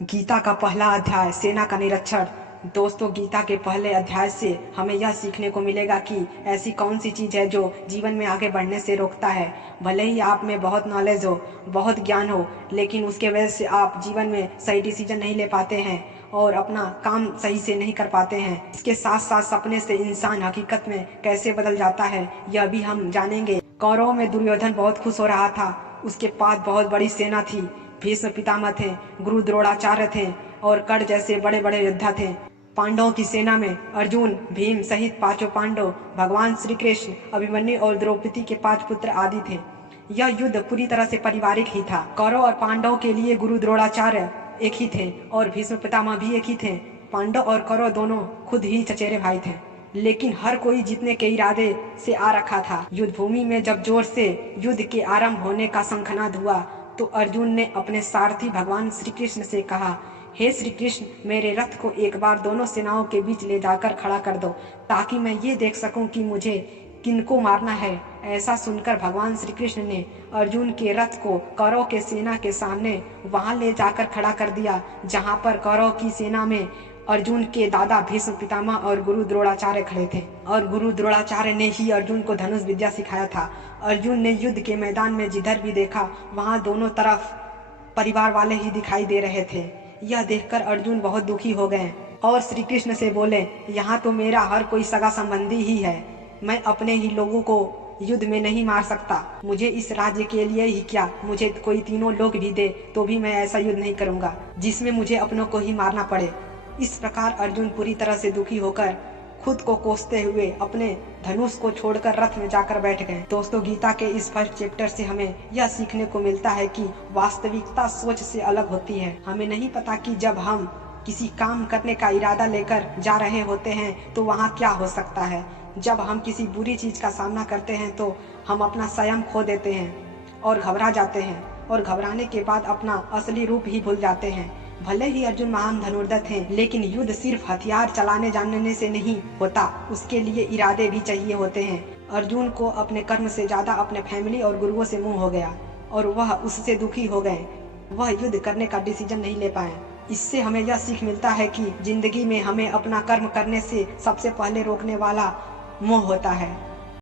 गीता का पहला अध्याय सेना का निरीक्षण। दोस्तों, गीता के पहले अध्याय से हमें यह सीखने को मिलेगा कि ऐसी कौन सी चीज़ है जो जीवन में आगे बढ़ने से रोकता है। भले ही आप में बहुत नॉलेज हो, बहुत ज्ञान हो, लेकिन उसके वजह से आप जीवन में सही डिसीजन नहीं ले पाते हैं और अपना काम सही से नहीं कर पाते हैं। इसके साथ साथ सपने से इंसान हकीकत में कैसे बदल जाता है, यह भी हम जानेंगे। कौरवों में दुर्योधन बहुत खुश हो रहा था। उसके पास बहुत बड़ी सेना थी। भीष्म पितामह थे, गुरु द्रोणाचार्य थे और कर्ण जैसे बड़े बड़े योद्धा थे। पांडवों की सेना में अर्जुन, भीम सहित पांचों पांडव, भगवान श्री कृष्ण, अभिमन्यु और द्रौपदी के 5 पुत्र आदि थे। यह युद्ध पूरी तरह से पारिवारिक ही था। कौरव और पांडवों के लिए गुरु द्रोणाचार्य एक ही थे और भीष्म पितामह भी एक ही थे। पांडव और कौरव दोनों खुद ही चचेरे भाई थे, लेकिन हर कोई जीतने के इरादे से आ रखा था। युद्ध भूमि में जब जोर से युद्ध के आरंभ होने का शंखनाद हुआ तो अर्जुन ने अपने सारथी भगवान श्री कृष्ण से कहा, हे श्री कृष्ण, मेरे रथ को एक बार दोनों सेनाओं के बीच ले जाकर खड़ा कर दो ताकि मैं ये देख सकूं कि मुझे किनको मारना है। ऐसा सुनकर भगवान श्री कृष्ण ने अर्जुन के रथ को कौरव के सेना के सामने वहां ले जाकर खड़ा कर दिया जहां पर कौरव की सेना में अर्जुन के दादा भीष्म पितामह और गुरु द्रोणाचार्य खड़े थे। और गुरु द्रोणाचार्य ने ही अर्जुन को धनुष विद्या सिखाया था। अर्जुन ने युद्ध के मैदान में जिधर भी देखा वहां दोनों तरफ परिवार वाले ही दिखाई दे रहे थे। यह देखकर अर्जुन बहुत दुखी हो गए और श्री कृष्ण से बोले, यहाँ तो मेरा हर कोई सगा संबंधी ही है। मैं अपने ही लोगों को युद्ध में नहीं मार सकता। मुझे इस राज्य के लिए ही क्या, मुझे कोई तीनों लोग भी दे तो भी मैं ऐसा युद्ध नहीं करूंगा जिसमें मुझे अपनों को ही मारना पड़े। इस प्रकार अर्जुन पूरी तरह से दुखी होकर खुद को कोसते हुए अपने धनुष को छोड़कर रथ में जाकर बैठ गए। दोस्तों, गीता के इस फर्स्ट चैप्टर से हमें यह सीखने को मिलता है कि वास्तविकता सोच से अलग होती है। हमें नहीं पता कि जब हम किसी काम करने का इरादा लेकर जा रहे होते हैं तो वहाँ क्या हो सकता है। जब हम किसी बुरी चीज का सामना करते हैं तो हम अपना संयम खो देते हैं और घबरा जाते हैं और घबराने के बाद अपना असली रूप ही भूल जाते हैं। भले ही अर्जुन महान धनुर्धर थे, लेकिन युद्ध सिर्फ हथियार चलाने जानने से नहीं होता, उसके लिए इरादे भी चाहिए होते हैं। अर्जुन को अपने कर्म से ज्यादा अपने फैमिली और गुरुओं से मुंह हो गया और वह उससे दुखी हो गए। वह युद्ध करने का डिसीजन नहीं ले पाए। इससे हमें यह सीख मिलता है कि जिंदगी में हमें अपना कर्म करने से सबसे पहले रोकने वाला मोह होता है।